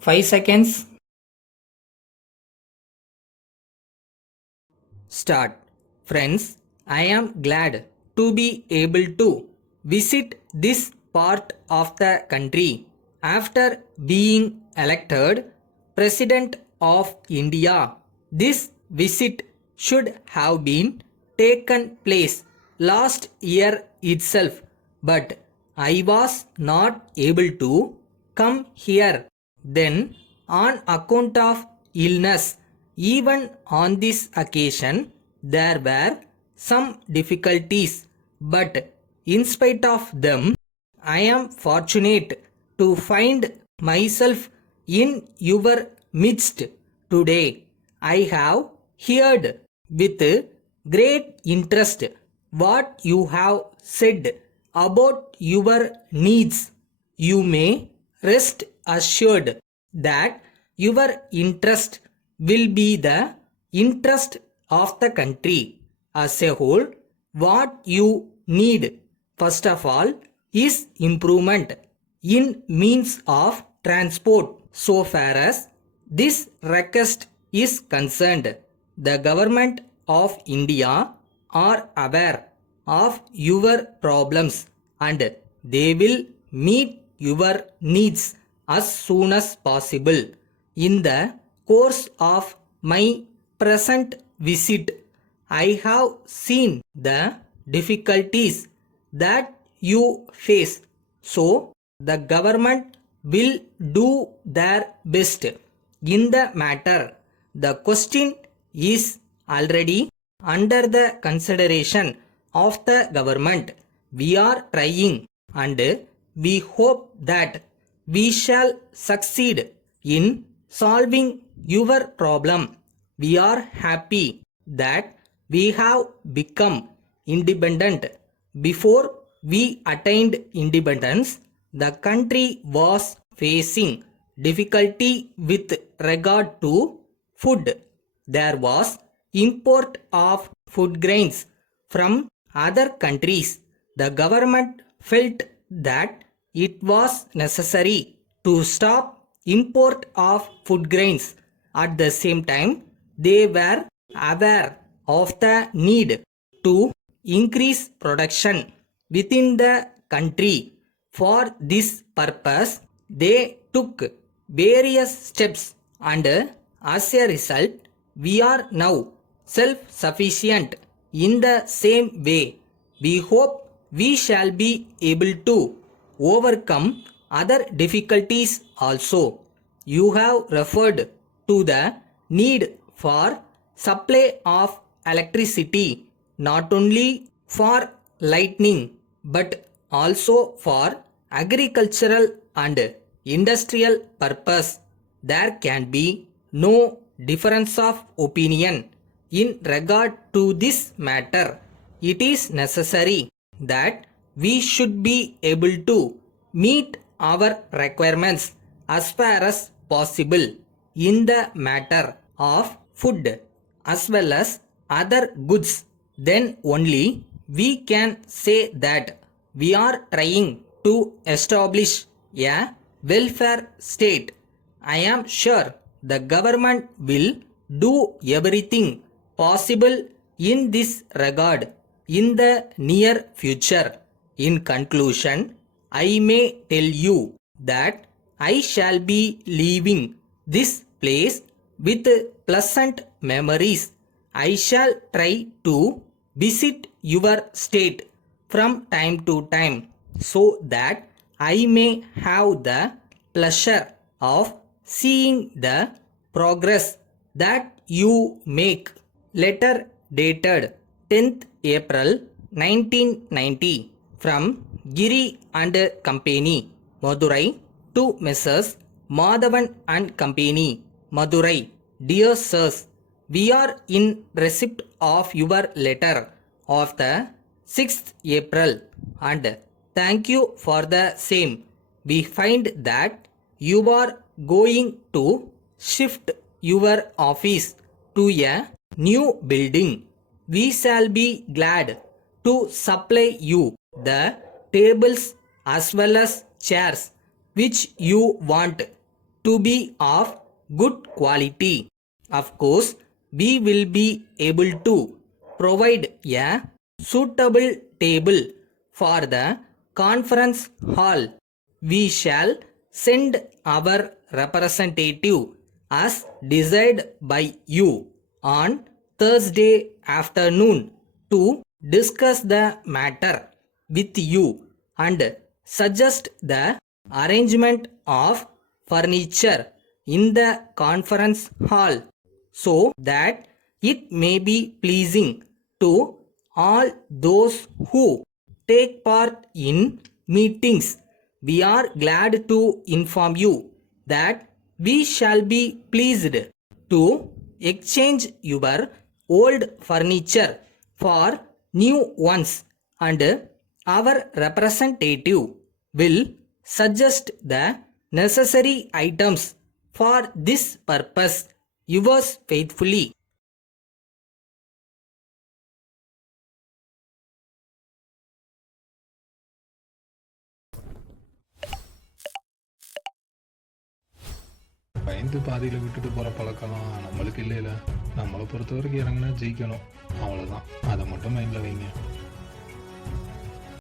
5 seconds. Start. Friends, I am glad to be able to visit this part of the country after being elected President of India. This visit should have been taken place last year itself, but I was not able to come here then on account of illness. Even on this occasion, there were some difficulties, but in spite of them, I am fortunate to find myself in your midst today. I have heard with great interest what you have said about your needs. You may rest assured that your interest will be the interest of the country as a whole. What you need, first of all, is improvement in means of transport. So far as this request is concerned, the government of India are aware of your problems and they will meet your needs as soon as possible. In the course of my present visit, I have seen the difficulties that you face. So, the government will do their best in the matter. The question is already under the consideration of the government. We are trying and we hope that we shall succeed in solving your problem. We are happy that we have become independent. Before we attained independence, the country was facing difficulty with regard to food. There was import of food grains from other countries. The government felt that it was necessary to stop import of food grains. At the same time, they were aware of the need to increase production within the country. For this purpose, they took various steps and as a result, we are now self-sufficient in the same way. We hope we shall be able to overcome other difficulties also. You have referred to the need for supply of electricity not only for lighting but also for agricultural and industrial purpose. There can be no difference of opinion in regard to this matter. It is necessary that we should be able to meet our requirements as far as possible in the matter of food as well as other goods. Then only we can say that we are trying to establish a welfare state. I am sure the government will do everything possible in this regard in the near future. In conclusion, I may tell you that I shall be leaving this place with pleasant memories. I shall try to visit your state from time to time so that I may have the pleasure of seeing the progress that you make. Letter dated 10th April 1990 from Giri and Company, Madurai to Messrs. Madhavan and Company, Madurai. Dear Sirs, we are in receipt of your letter of the 6th April and thank you for the same. We find that you are going to shift your office to a new building. We shall be glad to supply you the tables as well as chairs which you want. to be of good quality. Of course, we will be able to provide a suitable table for the conference hall. We shall send our representative as desired by you on Thursday afternoon to discuss the matter with you and suggest the arrangement of furniture in the conference hall so that it may be pleasing to all those who take part in meetings. We are glad to inform you that we shall be pleased to exchange your old furniture for new ones, and our representative will suggest the necessary items for this purpose. Yours faithfully. பயந்து பாதியில் விட்டுட்டு போகிற பழக்கம்லாம் நம்மளுக்கு இல்லைல்ல. நம்மளை பொறுத்த வரைக்கும் இறங்கினா ஜெயிக்கணும், அவ்வளோதான். அதை மட்டும் மைண்டில் வைங்க.